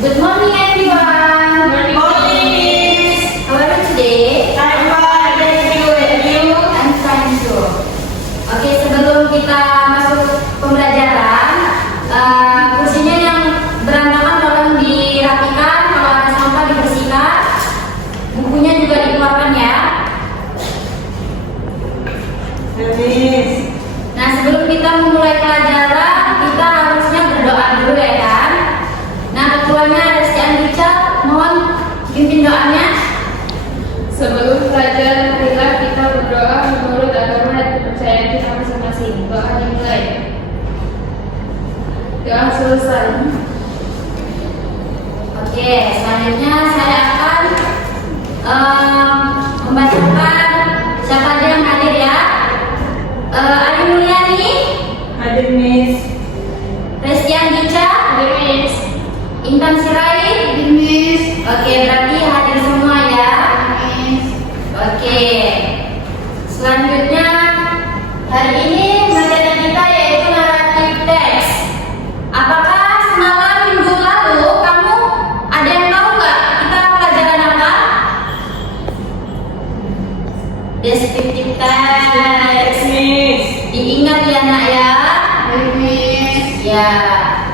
Good morning everyone. Good morning, Miss. How are you today? I'm fine, thank you. And you? I'm fine too. Oke, sebelum kita masuk pembelajaran, kursinya yang berantakan tolong dirapikan, kalau ada sampah dibersihkan, bukunya juga dikeluarkan ya. Miss. Nah, sebelum kita memulai pelajaran, kita harusnya berdoa dulu ya kan? Nah, ketuanya ada si Andrica, mohon pimpin doanya. Sebelum pelajaran kita berdoa menurut agama dan kepercayaan kita masing-masing. Doa dimulai. Doa selesai. Oke, selanjutnya saya akan membacakan siapa aja yang hadir ya. Ari Mulyani, Hadir, Miss. Restian Gica, Hadir, Miss. Intan Sirait. Miss. Oke, berarti hadir semua ya. Oke, selanjutnya hari ini materi kita yaitu naratif teks. Apakah semalam minggu lalu kamu ada yang tahu nggak kita pelajaran apa? Descriptive text. Miss. Diingat ya nak ya. Miss. Ya.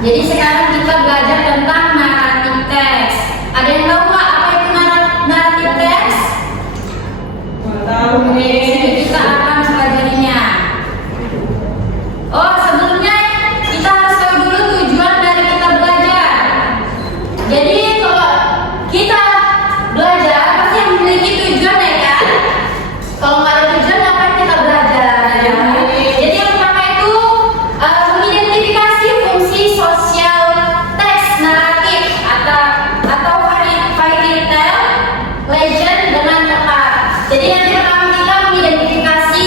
Jadi sekarang kita belajar tentang naratif teks. Ada yang tahu nggak apa itu naratif teks? Mau tahu, Oke, di sini Miss. kita akan mempelajarinya. Oh, sebelumnya kita harus tahu dulu tujuan dari kita belajar. Jadi kalau kita belajar pasti memiliki tujuan ya kan? Kalau nggak ada tujuan ngapain kita belajar? Ya. Jadi yang pertama itu mengidentifikasi fungsi sosial teks naratif atau fairy tale legend dengan tepat. Jadi yang pertama kita mengidentifikasi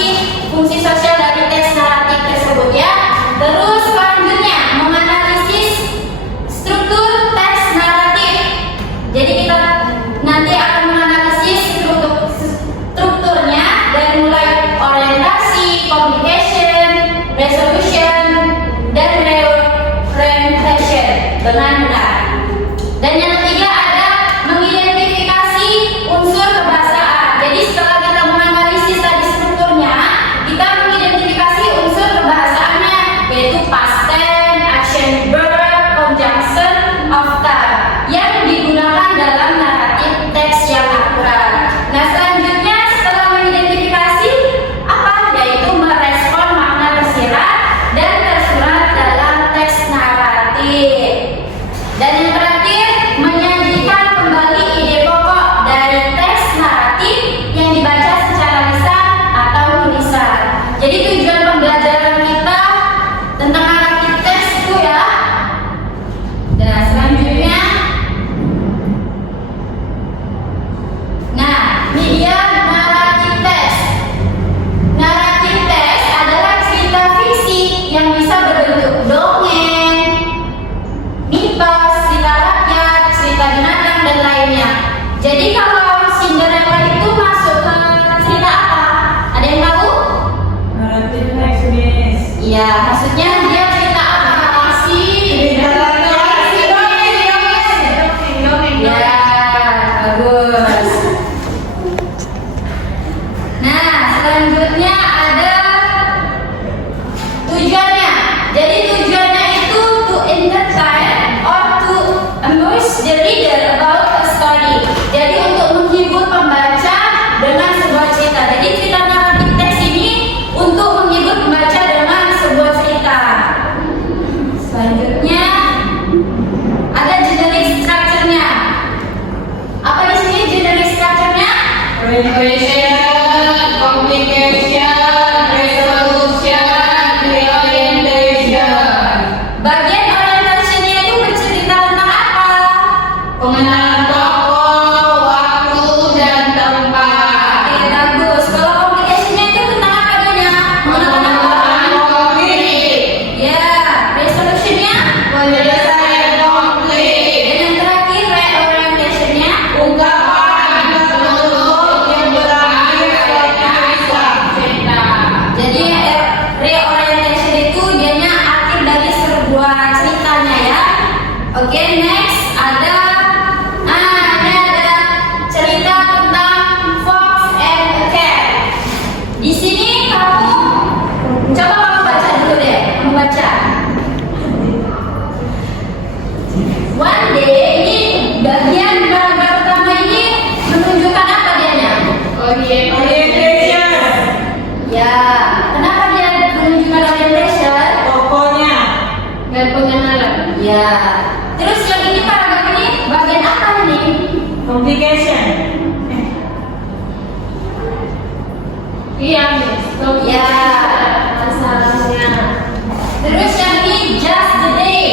fungsi sosial dari teks naratif tersebut ya. Terus selanjutnya menganalisis struktur teks naratif. Jadi kita nanti akan menganalisis strukturnya dari mulai orientasi, communication, resolution, dan reorientation dengan benar. Dan yang ketiga ada mengidentifikasi unsur kebahasaan. Jadi setelah kita menganalisis tadi strukturnya, kita mengidentifikasi unsur kebahasaannya yaitu past tense, action verb, conjunction of verb yang digunakan dalam naratif teks yang akurat. Nah, selanjutnya setelah mengidentifikasi apa? Yaitu merespon makna tersirat dan tersurat dalam teks naratif. Dan yang terakhir, menyajikan kembali ide pokok dari teks naratif yang dibaca secara lisan atau tulisan. Jadi tujuan pembelajaran kita tentang naratif teks itu ya. Dan selanjutnya, nah, media naratif teks. Naratif teks adalah cerita fiksi yang bisa berbentuk dongeng, mitos, cerita rakyat, cerita binatang, dan lainnya. Jadi kalau Cinderella itu masuk ke cerita apa? Ada yang tahu? Naratif teks, Miss. Iya, maksudnya dia cerita apa? Ya, bagus. Nah, selanjutnya ada tujuannya. Jadi tujuannya itu to entertain or to amuse the reader about a story. Jadi untuk menghibur pembaca dengan sebuah cerita. Jadi cerita naratif teks ini untuk menghibur pembaca dengan sebuah cerita. Selanjutnya ada generic structure-nya. Apa di sini generic structure-nya? Question, complication, resolution, reorientation. Bagian orientasinya itu bercerita tentang apa? Pengenalan tokoh, waktu, dan tempat. Oke, bagus. Kalau complication-nya itu tentang apa dia? Menemukan konflik. Ya, resolution-nya? Penyelesaian konflik. Dan yang terakhir reorientation-nya? Ungkapan penutup yang berakhir pada cerita. Jadi reorientation itu dianya akhir dari sebuah ceritanya ya. Oke, next ada Terus yang ini paragraf ini bagian apa nih? Complication. Iya, Miss. Ya. Masalahnya. Terus yang ini just the day.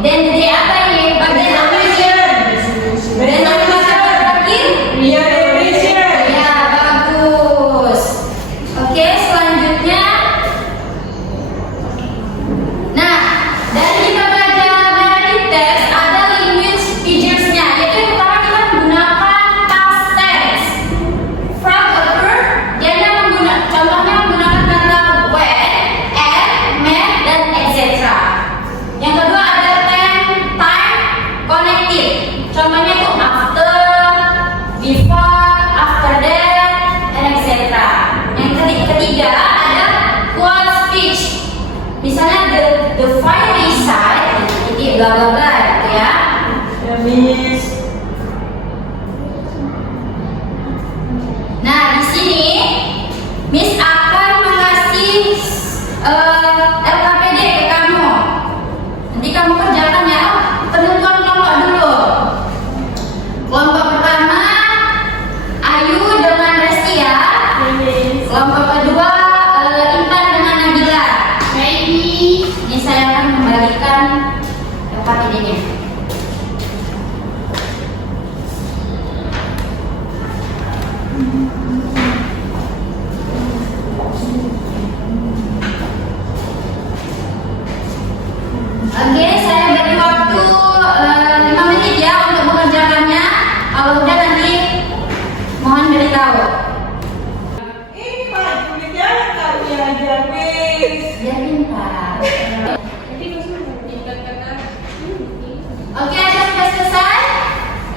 Dan the day apa ini? Bagian apa ini? Resolution terakhir? Revision. Ya, bagus. Oke, selanjutnya. Nah, dari kita belajar dari teks ada language features-nya. Yaitu yang pertama kita menggunakan past tense. From a verb, contohnya menggunakan kata when, and, may, dan etc. Yang kedua ada time connected. Contohnya itu after, before, after that, and etc. Yang ketiga ada quote speech. Misalnya the fiery side, jadi bla bla bla gitu ya. Ya, Miss. Nah, di sini Miss akan mengasih LKPD ke kamu. Nanti kamu kerjakan ya. Tentukan kelompok dulu. Kelompok pertama Ayu dengan Resti ya. Kelompok kedua Intan dengan Nabila. Maybe. Ini saya akan membagikan LKPD-nya. Oke, saya beri waktu 5 menit ya untuk mengerjakannya. Kalau udah nanti mohon beritahu. Ini Pak, pelajaran kali aja, Miss. Biar pintar. Jadi maksudnya kata-kata. Oke, ada sudah selesai?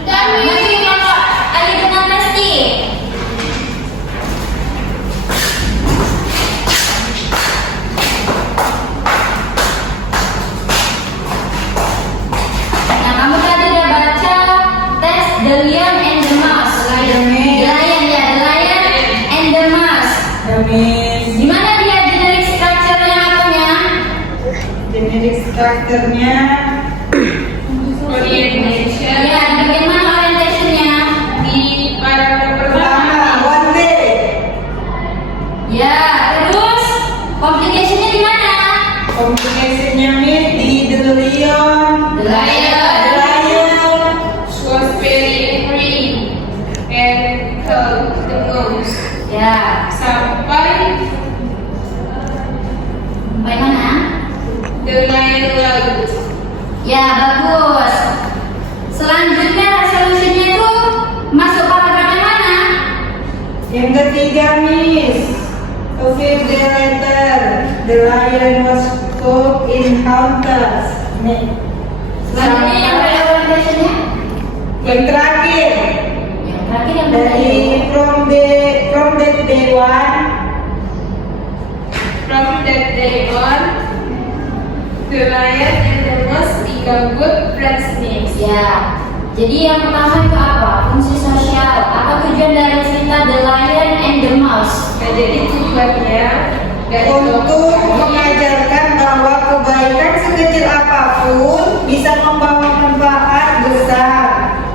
Sudah, Miss. Masih kelompok Ayu dengan Resti. Nah, kamu tadi udah baca teks The Lion and the Mouse. The Lion ya, The Lion and the Mouse. Ya, Miss. Gimana dia generic structure-nya apanya? Generic structure-nya Orientation. Ya, bagaimana orientation-nya? Di paragraf pertama, pertama. one day. Ya, terus complication-nya di mana? Complication-nya, Miss, di The Lion. The Lion. The Lion. Was very angry and killed the mouse. Ya, Sampai bagaimana? the lion laut. Ya, bagus. Selanjutnya resolution-nya itu masuk paragraf yang mana? Yang ketiga, Miss. A few days later, the lion was caught in hunters. Nih. Selanjutnya yang ada orientation-nya? Yang terakhir, Yang terakhir yang dari from that day one, From that day on, the lion and the mouse become good friends names. Ya, jadi yang pertama itu apa? Fungsi sosial. Apa tujuan dari cerita The Lion and the Mouse? Nah, jadi tujuannya dari untuk mengajarkan bahwa kebaikan sekecil apapun bisa membawa manfaat besar,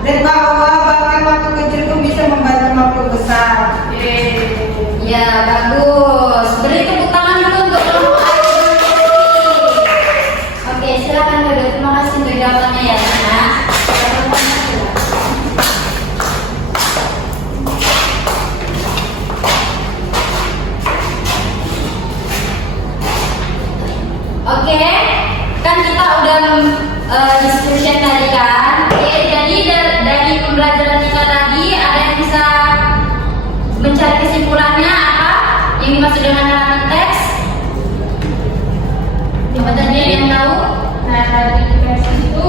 dan bahwa bahkan waktu kecil pun bisa membantu makhluk besar. Ya, bagus. Beri tepuk tangan dulu untuk kelompok Ayu dan Resti. Oke, silakan Dodo. Terima kasih untuk jawabannya ya, Nah. Oke, kan kita udah discussion tadi kan. Oke, jadi dari pembelajaran kita tadi ada yang bisa mencari kesimpulannya apa yang dimaksud dengan narasi teks? Coba tadi yang tahu? narasi teks itu